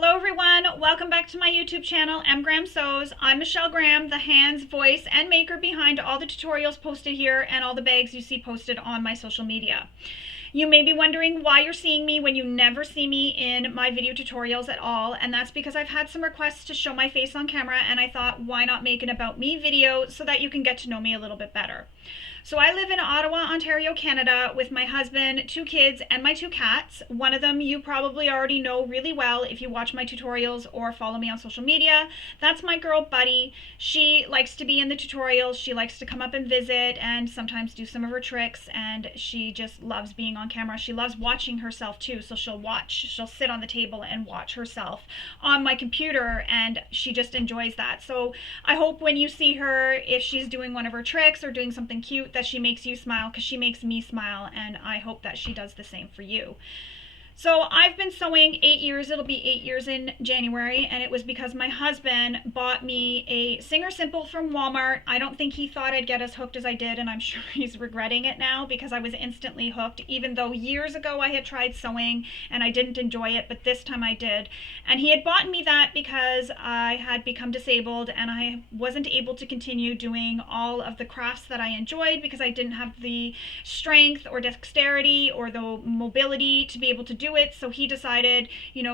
Hello everyone, welcome back to my YouTube channel, mgrahamsews. I'm Michelle Graham, the hands, voice, and maker behind all the tutorials posted here and all the bags you see posted on my social media. You may be wondering why you're seeing me when you never see me in my video tutorials at all, and that's because I've had some requests to show my face on camera, and I thought, why not make an about me video so that you can get to know me a little bit better. So I live in Ottawa, Ontario, Canada with my husband, 2 kids, and my 2 cats. One of them you probably already know really well if you watch my tutorials or follow me on social media. That's my girl Buddy. She likes to be in the tutorials. She likes to come up and visit and sometimes do some of her tricks, and she just loves being on camera. She loves watching herself too, so she'll sit on the table and watch herself on my computer, and she just enjoys that. So I hope when you see her, if she's doing one of her tricks or doing something cute, that she makes you smile, because she makes me smile, and I hope that she does the same for you. So I've been sewing 8 years. It'll be 8 years in January, and it was because my husband bought me a Singer Simple from Walmart. I don't think he thought I'd get as hooked as I did, and I'm sure he's regretting it now because I was instantly hooked, even though years ago I had tried sewing and I didn't enjoy it, but this time I did. And he had bought me that because I had become disabled and I wasn't able to continue doing all of the crafts that I enjoyed because I didn't have the strength or dexterity or the mobility to be able to do it. So he decided,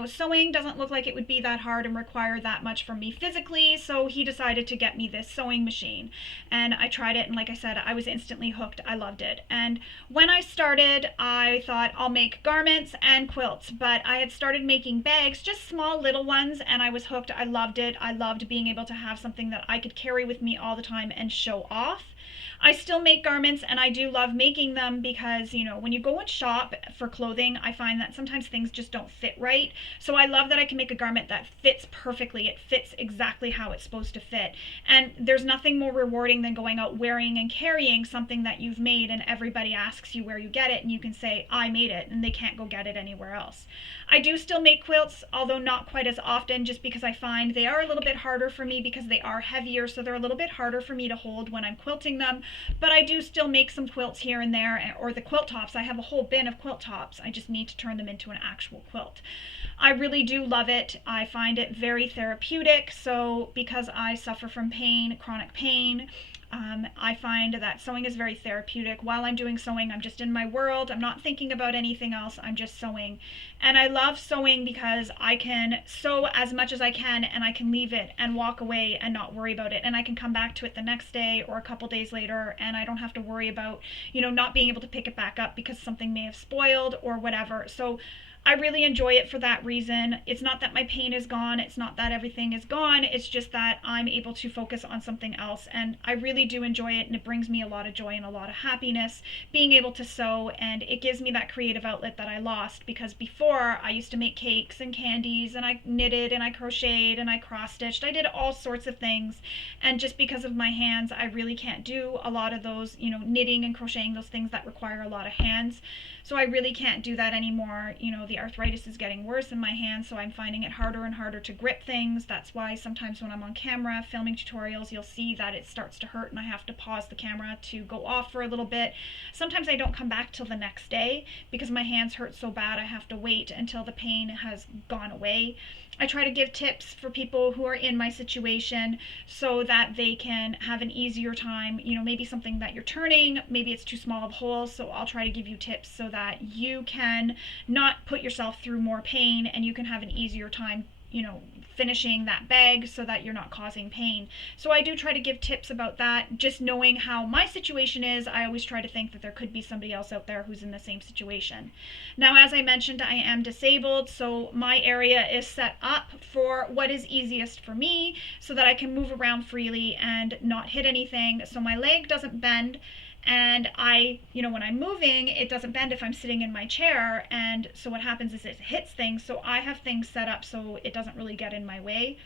sewing doesn't look like it would be that hard and require that much from me physically, so he decided to get me this sewing machine. And I tried it, and like I said, I was instantly hooked. I loved it. And when I started, I thought I'll make garments and quilts, but I had started making bags, just small little ones, and I was hooked. I loved it. I loved being able to have something that I could carry with me all the time and show off. I still make garments, and I do love making them because, when you go and shop for clothing, I find that sometimes things just don't fit right. So I love that I can make a garment that fits perfectly. It fits exactly how it's supposed to fit. And there's nothing more rewarding than going out wearing and carrying something that you've made, and everybody asks you where you get it, and you can say, I made it, and they can't go get it anywhere else. I do still make quilts, although not quite as often, just because I find they are a little bit harder for me because they are heavier, so they're a little bit harder for me to hold when I'm quilting them. But I do still make some quilts here and there, or the quilt tops. I have a whole bin of quilt tops. I just need to turn them into an actual quilt. I really do love it. I find it very therapeutic. So because I suffer from pain, chronic pain, I find that sewing is very therapeutic. While I'm doing sewing, I'm just in my world. I'm not thinking about anything else. I'm just sewing. And I love sewing because I can sew as much as I can, and I can leave it and walk away and not worry about it. And I can come back to it the next day or a couple days later, and I don't have to worry about, not being able to pick it back up because something may have spoiled or whatever. So I really enjoy it for that reason. It's not that my pain is gone. It's not that everything is gone. It's just that I'm able to focus on something else. And I really do enjoy it, and it brings me a lot of joy and a lot of happiness being able to sew. And it gives me that creative outlet that I lost, because before I used to make cakes and candies, and I knitted and I crocheted and I cross-stitched. I did all sorts of things. And just because of my hands, I really can't do a lot of those, knitting and crocheting, those things that require a lot of hands. So I really can't do that anymore. The arthritis is getting worse in my hands, so I'm finding it harder and harder to grip things. That's why sometimes when I'm on camera filming tutorials, you'll see that it starts to hurt and I have to pause the camera to go off for a little bit. Sometimes I don't come back till the next day because my hands hurt so bad I have to wait until the pain has gone away. I try to give tips for people who are in my situation so that they can have an easier time. Maybe something that you're turning, maybe it's too small of holes, so I'll try to give you tips so that you can not put yourself through more pain and you can have an easier time finishing that bag so that you're not causing pain. So I do try to give tips about that. Just knowing how my situation is, I always try to think that there could be somebody else out there who's in the same situation. Now, as I mentioned, I am disabled, so my area is set up for what is easiest for me so that I can move around freely and not hit anything. So my leg doesn't bend, and when I'm moving, it doesn't bend if I'm sitting in my chair, and so what happens is it hits things. So I have things set up so it doesn't really get in my way.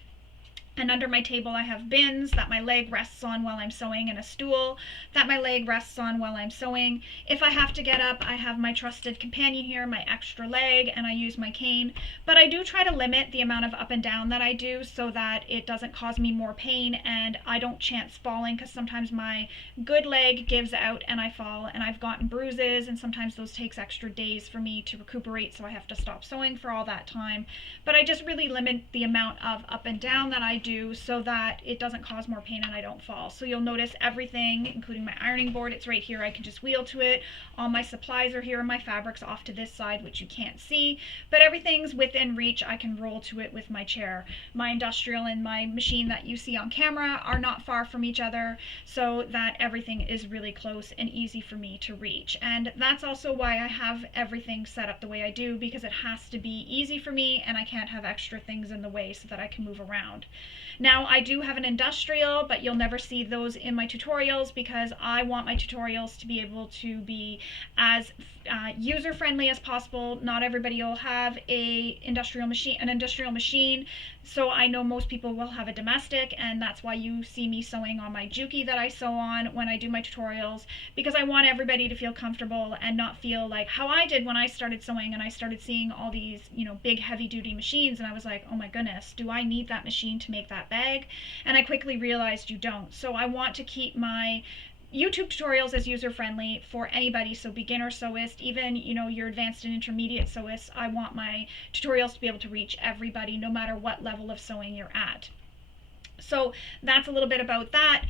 And under my table I have bins that my leg rests on while I'm sewing, and a stool that my leg rests on while I'm sewing. If I have to get up, I have my trusted companion here, my extra leg, and I use my cane. But I do try to limit the amount of up and down that I do so that it doesn't cause me more pain and I don't chance falling, because sometimes my good leg gives out and I fall, and I've gotten bruises, and sometimes those takes extra days for me to recuperate, so I have to stop sewing for all that time. But I just really limit the amount of up and down that I do so that it doesn't cause more pain and I don't fall. So you'll notice everything, including my ironing board, it's right here. I can just wheel to it. All my supplies are here and my fabric's off to this side, which you can't see, but everything's within reach. I can roll to it with my chair. My industrial and my machine that you see on camera are not far from each other, so that everything is really close and easy for me to reach. And that's also why I have everything set up the way I do, because it has to be easy for me and I can't have extra things in the way so that I can move around. Now I do have an industrial, but you'll never see those in my tutorials because I want my tutorials to be able to be as user-friendly as possible. Not everybody will have an industrial machine, so I know most people will have a domestic, and that's why you see me sewing on my Juki that I sew on when I do my tutorials, because I want everybody to feel comfortable and not feel like how I did when I started sewing and I started seeing all these, big heavy-duty machines, and I was like, oh my goodness, do I need that machine to make that bag? And I quickly realized you don't. So I want to keep my YouTube tutorials as user-friendly for anybody, so beginner sewists, even your advanced and intermediate sewists. I want my tutorials to be able to reach everybody no matter what level of sewing you're at. So that's a little bit about that.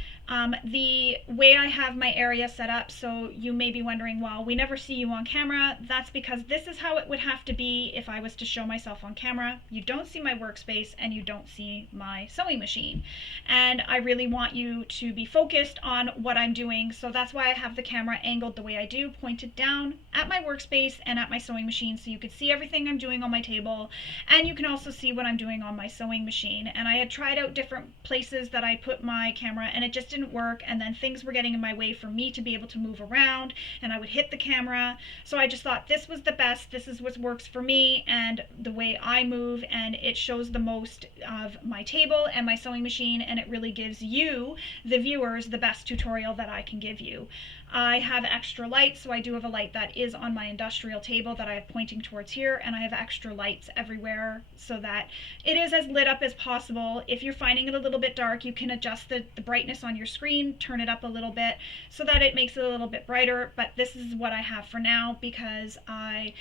The way I have my area set up, so you may be wondering, well, we never see you on camera. That's because this is how it would have to be if I was to show myself on camera. You don't see my workspace and you don't see my sewing machine. And I really want you to be focused on what I'm doing, so that's why I have the camera angled the way I do, pointed down at my workspace and at my sewing machine, so you could see everything I'm doing on my table, and you can also see what I'm doing on my sewing machine. And I had tried out different places that I put my camera and it just didn't work, and then things were getting in my way for me to be able to move around and I would hit the camera. So I just thought this was the best, this is what works for me and the way I move, and it shows the most of my table and my sewing machine, and it really gives you, the viewers, the best tutorial that I can give you. I have extra lights, so I do have a light that is on my industrial table that I have pointing towards here, and I have extra lights everywhere so that it is as lit up as possible. If you're finding it a little bit dark, you can adjust the brightness on your screen, turn it up a little bit so that it makes it a little bit brighter, but this is what I have for now because I,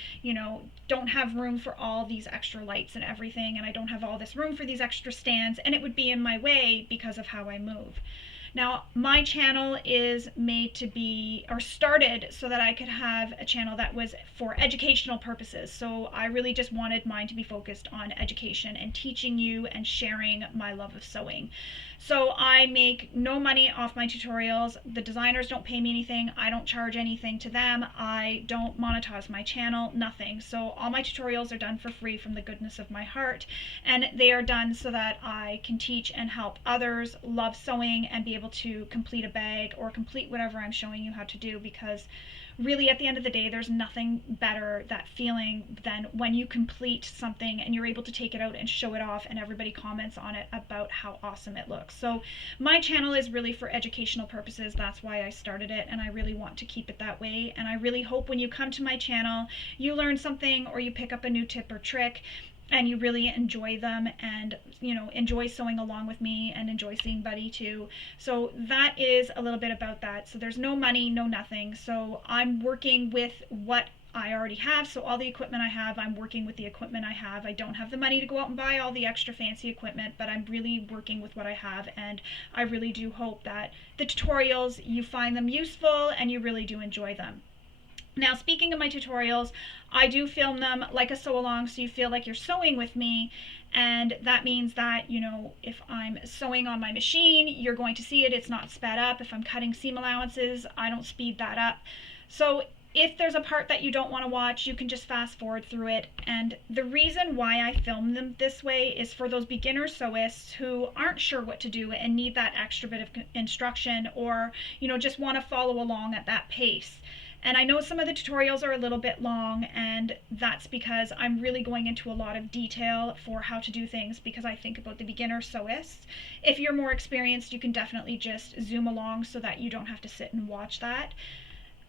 don't have room for all these extra lights and everything, and I don't have all this room for these extra stands, and it would be in my way because of how I move. Now, my channel is made to be, or started so that I could have a channel that was for educational purposes. So I really just wanted mine to be focused on education and teaching you and sharing my love of sewing. So I make no money off my tutorials. The designers don't pay me anything. I don't charge anything to them. I don't monetize my channel, nothing. So all my tutorials are done for free from the goodness of my heart, and they are done so that I can teach and help others love sewing and be able to complete a bag or complete whatever I'm showing you how to do, because really at the end of the day there's nothing better, that feeling, than when you complete something and you're able to take it out and show it off and everybody comments on it about how awesome it looks. So my channel is really for educational purposes. That's why I started it, and I really want to keep it that way. And I really hope when you come to my channel you learn something or you pick up a new tip or trick and you really enjoy them and enjoy sewing along with me and enjoy seeing Buddy too. So that is a little bit about that. So there's no money, no nothing. So I'm working with what I already have. So all the equipment I have, I'm working with the equipment I have. I don't have the money to go out and buy all the extra fancy equipment, but I'm really working with what I have, and I really do hope that the tutorials, you find them useful and you really do enjoy them. Now, speaking of my tutorials, I do film them like a sew along, so you feel like you're sewing with me, and that means that, if I'm sewing on my machine, you're going to see it, it's not sped up. If I'm cutting seam allowances, I don't speed that up. So if there's a part that you don't want to watch, you can just fast forward through it. And the reason why I film them this way is for those beginner sewists who aren't sure what to do and need that extra bit of instruction, or just want to follow along at that pace. And I know some of the tutorials are a little bit long, and that's because I'm really going into a lot of detail for how to do things, because I think about the beginner sewists. If you're more experienced, you can definitely just zoom along so that you don't have to sit and watch that.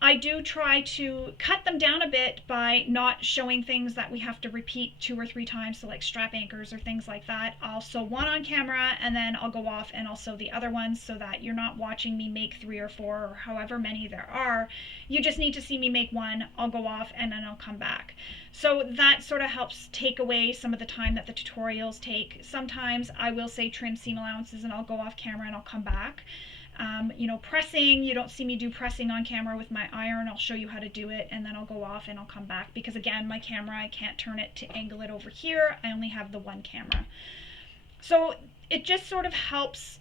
I do try to cut them down a bit by not showing things that we have to repeat 2 or 3 times, so like strap anchors or things like that. I'll sew one on camera and then I'll go off and I'll sew the other ones, so that you're not watching me make 3 or 4 or however many there are. You just need to see me make one, I'll go off, and then I'll come back. So that sort of helps take away some of the time that the tutorials take. Sometimes I will say trim seam allowances and I'll go off camera and I'll come back. Pressing, you don't see me do pressing on camera with my iron. I'll show you how to do it, and then I'll go off and I'll come back, because again, my camera, I can't turn it to angle it over here. I only have the one camera. So it just sort of helps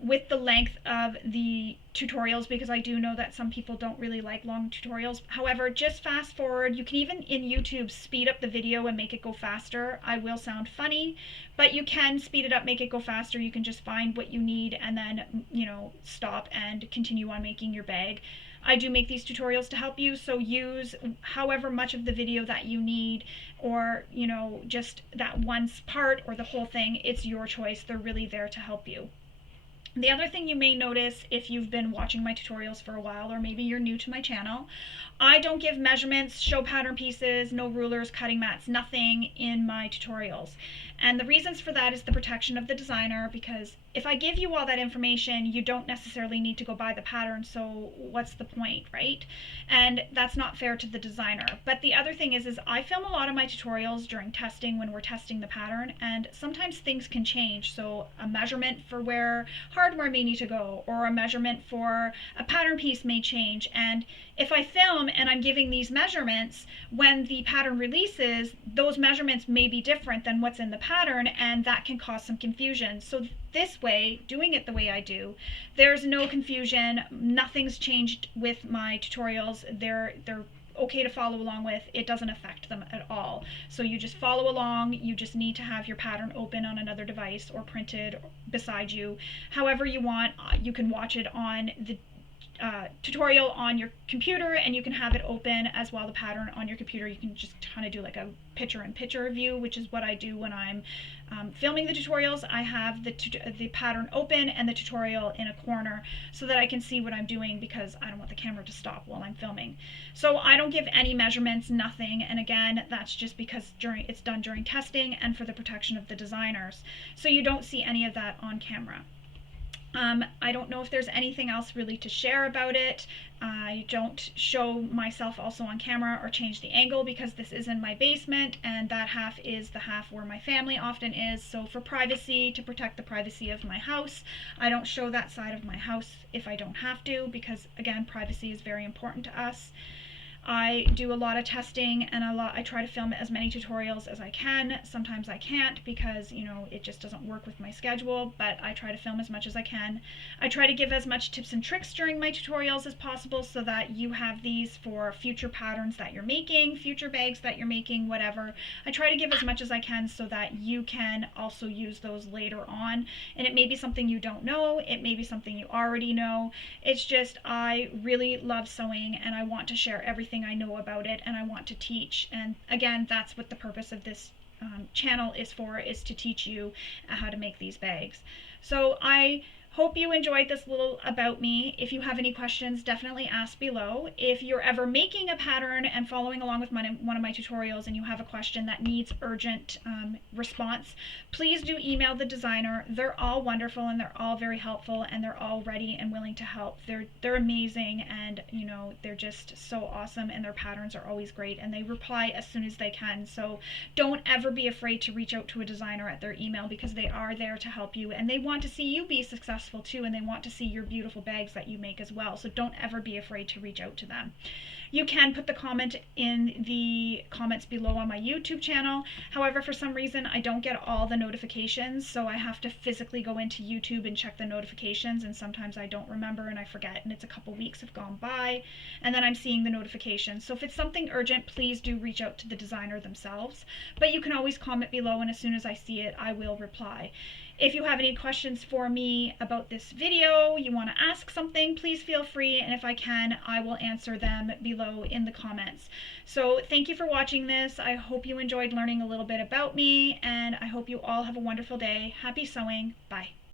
with the length of the tutorials, because I do know that some people don't really like long tutorials. However, just fast forward. You can even in YouTube speed up the video and make it go faster. I will sound funny, but you can speed it up, make it go faster. You can just find what you need and then, stop and continue on making your bag. I do make these tutorials to help you, so use however much of the video that you need, or just that one part or the whole thing. It's your choice. They're really there to help you. The other thing you may notice if you've been watching my tutorials for a while, or maybe you're new to my channel, I don't give measurements, show pattern pieces, no rulers, cutting mats, nothing in my tutorials. And the reasons for that is the protection of the designer, because if I give you all that information, you don't necessarily need to go buy the pattern, so what's the point, right? And that's not fair to the designer. But the other thing is I film a lot of my tutorials during testing, when we're testing the pattern, and sometimes things can change. So a measurement for where hardware may need to go, or a measurement for a pattern piece may change. And if I film and I'm giving these measurements, when the pattern releases, those measurements may be different than what's in the pattern, and that can cause some confusion. So this way, doing it the way I do, there's no confusion. Nothing's changed with my tutorials. They're okay to follow along with. It doesn't affect them at all. So you just follow along. You just need to have your pattern open on another device or printed beside you. However you want, you can watch it on the tutorial on your computer, and you can have it open as well, the pattern on your computer. You can just kind of do like a picture-in-picture view, which is what I do when I'm filming the tutorials. I have the pattern open and the tutorial in a corner so that I can see what I'm doing, because I don't want the camera to stop while I'm filming. So I don't give any measurements, nothing. And again, that's just because it's done during testing and for the protection of the designers. So you don't see any of that on camera. I don't know if there's anything else really to share about it. I don't show myself also on camera or change the angle, because this is in my basement, and that half is the half where my family often is. So for privacy, to protect the privacy of my house, I don't show that side of my house if I don't have to, because again, privacy is very important to us. I do a lot of testing, and I try to film as many tutorials as I can. Sometimes I can't, because it just doesn't work with my schedule, but I try to film as much as I can. I try to give as much tips and tricks during my tutorials as possible, so that you have these for future patterns that you're making, future bags that you're making, whatever. I try to give as much as I can so that you can also use those later on. And it may be something you don't know, it may be something you already know. It's just, I really love sewing, and I want to share everything I know about it, and I want to teach. And again, that's what the purpose of this channel is for, is to teach you how to make these bags. So I hope you enjoyed this little about me. If you have any questions, definitely ask below. If you're ever making a pattern and following along with one of my tutorials, and you have a question that needs urgent response, please do email the designer. They're all wonderful, and they're all very helpful, and they're all ready and willing to help. They're amazing, and they're just so awesome, and their patterns are always great, and they reply as soon as they can. So don't ever be afraid to reach out to a designer at their email, because they are there to help you, and they want to see you be successful too, and they want to see your beautiful bags that you make as well. So don't ever be afraid to reach out to them. You can put the comment in the comments below on my YouTube channel. However, for some reason, I don't get all the notifications, so I have to physically go into YouTube and check the notifications, and sometimes I don't remember and I forget, and it's a couple weeks have gone by, and then I'm seeing the notifications. So if it's something urgent, please do reach out to the designer themselves. But you can always comment below, and as soon as I see it, I will reply. If you have any questions for me about about this video, you want to ask something, please feel free, and if I can, I will answer them below in the comments. So thank you for watching this. I hope you enjoyed learning a little bit about me, and I hope you all have a wonderful day. Happy sewing. Bye.